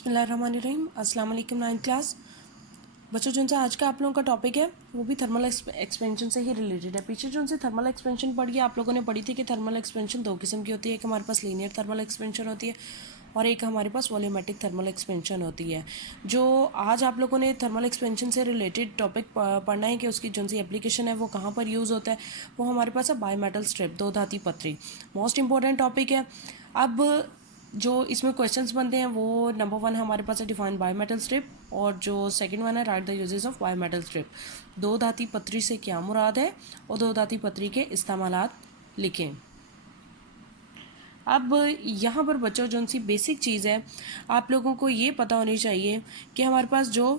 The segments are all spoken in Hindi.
बिस्मिल्लाहिर्रहमानिर्रहीम। अस्सलाम वालेकुम 9th क्लास बच्चों। जो आज का आप लोगों का टॉपिक है वो भी थर्मल एक्सपेंशन से ही रिलेटेड है। पीछे जो थर्मल एक्सपेंशन पढ़ी है आप लोगों ने पढ़ी थी कि थर्मल एक्सपेंशन दो किस्म की होती है। एक हमारे पास लीनियर थर्मल एक्सपेंशन होती है और एक हमारे पास वॉल्यूमेट्रिक थर्मल एक्सपेंशन होती है। जो आज आप लोगों ने थर्मल एक्सपेंशन से रिलेटेड टॉपिक पढ़ना है कि उसकी जो सी एप्लीकेशन है वो कहाँ पर यूज़ होता है, वो हमारे पास है बायोमेटल स्ट्रिप, दो धाती पत्री। मोस्ट इंपॉर्टेंट टॉपिक है। अब जो इसमें क्वेश्चंस बनते हैं वो नंबर 1 हमारे पास है डिफाइन बायोमेटल स्ट्रिप, और जो सेकंड वन है right the uses of biometal strip. दो धाती पत्री से क्या मुराद है और दो धाती पत्री के इस्तेमालात लिखें। अब यहाँ पर बच्चों जो सी बेसिक चीज़ है आप लोगों को ये पता होनी चाहिए कि हमारे पास जो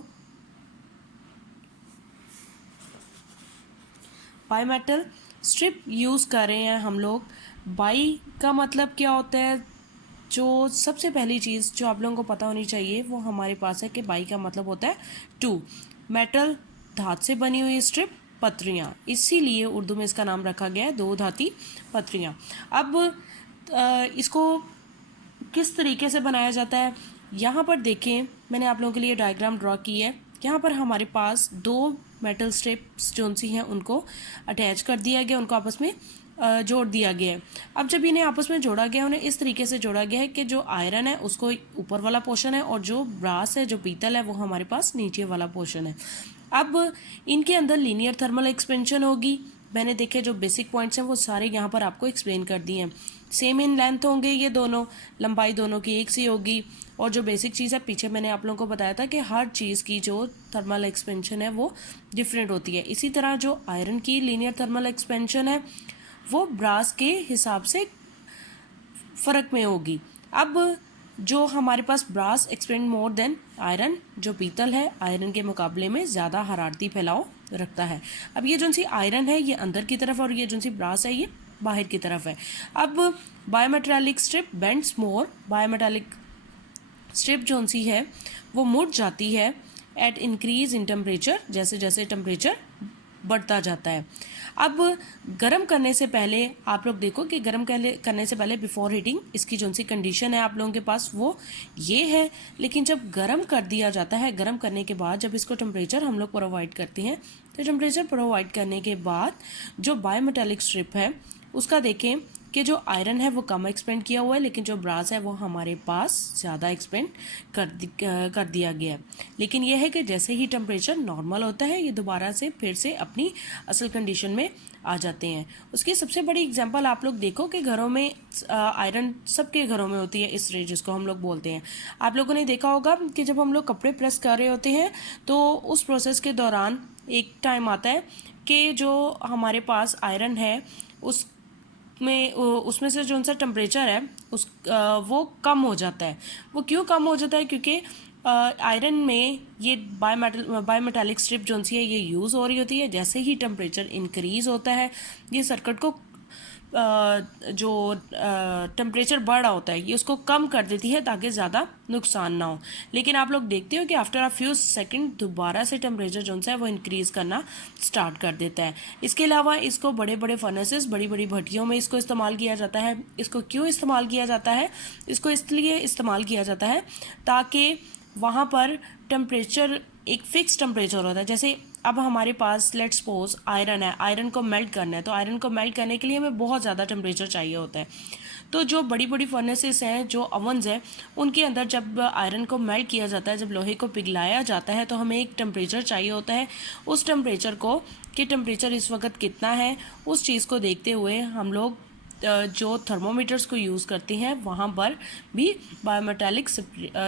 बायोमेटल स्ट्रिप यूज़ कर रहे हैं हम लोग, बाई का मतलब क्या होता है। जो सबसे पहली चीज़ जो आप लोगों को पता होनी चाहिए वो हमारे पास है कि बाई का मतलब होता है टू। मेटल धात से बनी हुई स्ट्रिप पत्रियाँ, इसीलिए उर्दू में इसका नाम रखा गया है दो धाती पत्रियाँ। अब इसको किस तरीके से बनाया जाता है यहाँ पर देखें, मैंने आप लोगों के लिए डायग्राम ड्रॉ की है। यहाँ पर हमारे पास दो मेटल स्ट्रिप्स जो सी हैं उनको अटैच कर दिया गया, उनको आपस में जोड़ दिया गया है। अब जब इन्हें आपस में जोड़ा गया, उन्हें इस तरीके से जोड़ा गया है कि जो आयरन है उसको ऊपर वाला पोर्शन है और जो ब्रास है, जो पीतल है, वो हमारे पास नीचे वाला पोर्शन है। अब इनके अंदर लीनियर थर्मल एक्सपेंशन होगी। मैंने देखे जो बेसिक पॉइंट्स हैं वो सारे यहाँ पर आपको एक्सप्लेन कर दिए हैं। सेम इन लेंथ होंगे ये दोनों, लंबाई दोनों की एक सी होगी। और जो बेसिक चीज़ है पीछे मैंने आप लोगों को बताया था कि हर चीज़ की जो थर्मल एक्सपेंशन है वो डिफरेंट होती है। इसी तरह जो आयरन की लीनियर थर्मल एक्सपेंशन है वो ब्रास के हिसाब से फ़र्क में होगी। अब जो हमारे पास brass expand more than iron, जो पीतल है आयरन के मुकाबले में ज़्यादा हरारती फैलाव रखता है। अब ये जो सी आयरन है ये अंदर की तरफ और ये जो सी ब्रास है ये बाहर की तरफ है। अब बायोमेटालिक स्ट्रिप बेंड्स मोर, बायोमेटालिक स्ट्रिप जो सी है वो मुड़ जाती है एट इंक्रीज इन टेम्परेचर, जैसे जैसे टेम्परेचर बढ़ता जाता है। अब गर्म करने से पहले आप लोग देखो कि गर्म करने से पहले बिफोर हीटिंग इसकी जो सी कंडीशन है आप लोगों के पास वो ये है। लेकिन जब गर्म कर दिया जाता है, गर्म करने के बाद जब इसको टेम्परेचर हम लोग प्रोवाइड करते हैं, तो टेम्परेचर प्रोवाइड करने के बाद जो बायोमेटालिक स्ट्रिप है उसका देखें कि जो आयरन है वो कम एक्सपेंड किया हुआ है, लेकिन जो ब्रास है वो हमारे पास ज़्यादा एक्सपेंड कर दिया गया है। लेकिन यह है कि जैसे ही टेम्परेचर नॉर्मल होता है ये दोबारा से फिर से अपनी असल कंडीशन में आ जाते हैं। उसकी सबसे बड़ी एग्जांपल आप लोग देखो कि घरों में आयरन सबके घरों में होती है, इस रे जिसको हम लोग बोलते हैं। आप लोगों ने देखा होगा कि जब हम लोग कपड़े प्रेस कर रहे होते हैं तो उस प्रोसेस के दौरान एक टाइम आता है कि जो हमारे पास आयरन है उसमें से जो उनका टेम्परेचर है वो कम हो जाता है। वो क्यों कम हो जाता है? क्योंकि आयरन में ये बायोमेटालिक स्ट्रिप जो सी है ये यूज़ हो रही होती है। जैसे ही टेम्परेचर इंक्रीज़ होता है ये सर्किट को जो टेम्परेचर बढ़ रहा होता है ये उसको कम कर देती है ताकि ज़्यादा नुकसान ना हो। लेकिन आप लोग देखते हो कि आफ्टर अ फ्यू सेकंड दोबारा से टेम्परेचर जो है वो इंक्रीज़ करना स्टार्ट कर देता है। इसके अलावा इसको बड़े बड़े फर्नेसेस, बड़ी बड़ी भट्टियों में इसको इस्तेमाल किया जाता है। इसको क्यों इस्तेमाल किया जाता है? इसको इसलिए इस्तेमाल किया जाता है ताकि वहाँ पर टेम्परेचर एक फिक्स टेम्परेचर होता है। जैसे अब हमारे पास लेट्स सपोज आयरन है, आयरन को मेल्ट करना है, तो आयरन को मेल्ट करने के लिए हमें बहुत ज़्यादा टेम्परेचर चाहिए होता है। तो जो बड़ी बड़ी फर्नेसेस हैं, जो ओवन्स हैं, उनके अंदर जब आयरन को मेल्ट किया जाता है, जब लोहे को पिघलाया जाता है, तो हमें एक टेम्परेचर चाहिए होता है। उस टेम्परेचर को कि टेम्परेचर इस वक्त कितना है, उस चीज़ को देखते हुए हम लोग जो थर्मोमीटर्स को यूज़ करते हैं वहाँ पर भी बायोमेटालिक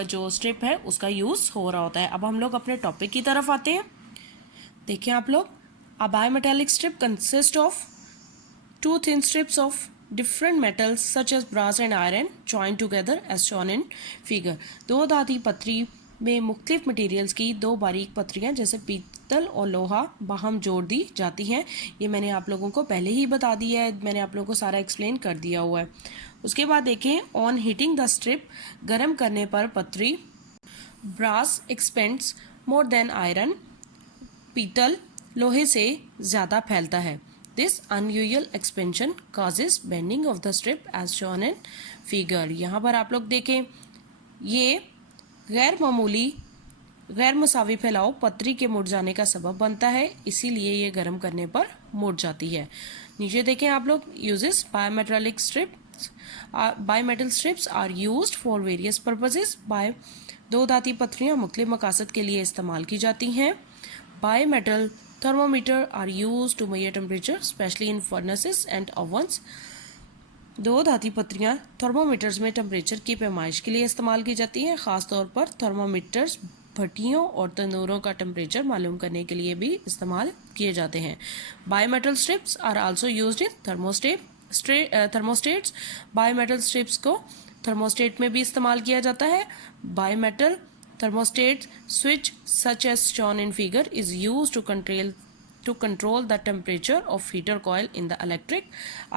जो स्ट्रिप है उसका यूज़ हो रहा होता है। अब हम लोग अपने टॉपिक की तरफ आते हैं। देखिए आप लोग, a bimetallic strip consist of two thin strips of different metals such as brass and iron joined together as shown in figure। दो धाती पत्री में मुख्तलिफ मटेरियल्स की दो बारीक पत्रियां जैसे पीतल और लोहा बाहम जोड़ दी जाती हैं। ये मैंने आप लोगों को पहले ही बता दिया है, मैंने आप लोगों को सारा एक्सप्लेन कर दिया हुआ है। उसके बाद देखें, ऑन हीटिंग द स्ट्रिप, गर्म करने पर पत्री, brass expands more than iron, पीतल लोहे से ज़्यादा फैलता है। This unusual expansion causes bending of the strip as shown in figure। यहाँ पर आप लोग देखें ये गैर मसावी फैलाव पतरी के मुड़ जाने का सबब बनता है, इसीलिए ये गर्म करने पर मुड़ जाती है। नीचे देखें आप लोग, uses bimetal strips are used for various purposes. दो धाती पत्रियाँ मुख्तलिफ मकासद के लिए इस्तेमाल की जाती हैं। Bimetal thermometer are used to measure temperature specially in furnaces and ovens. दो धाती पत्रियाँ थर्मोमीटर्स में टेम्परेचर की पैमाइश के लिए इस्तेमाल की जाती हैं। ख़ासतौर पर थर्मोमीटर्स भट्टियों और तंदूरों का टेम्परेचर मालूम करने के लिए भी इस्तेमाल किए जाते हैं। Bimetal strips are also used in thermostats. Bimetal strips को थर्मोस्टेट में भी इस्तेमाल किया जाता है। Bimetal thermostat switch such as shown in figure is used to control the temperature of heater coil in the electric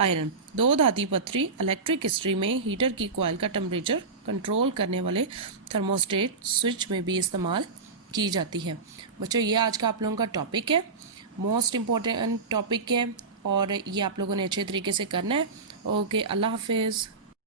iron। दो धाती पत्री इलेक्ट्रिक हिस्ट्री में हीटर की कॉइल का टेम्परेचर कंट्रोल करने वाले थर्मोस्टेट स्विच में भी इस्तेमाल की जाती है। बच्चों, ये आज का आप लोगों का टॉपिक है, मोस्ट इम्पोर्टेंट टॉपिक है और ये आप लोगों ने अच्छे तरीके से करना है। ओके, अल्लाह हाफिज़।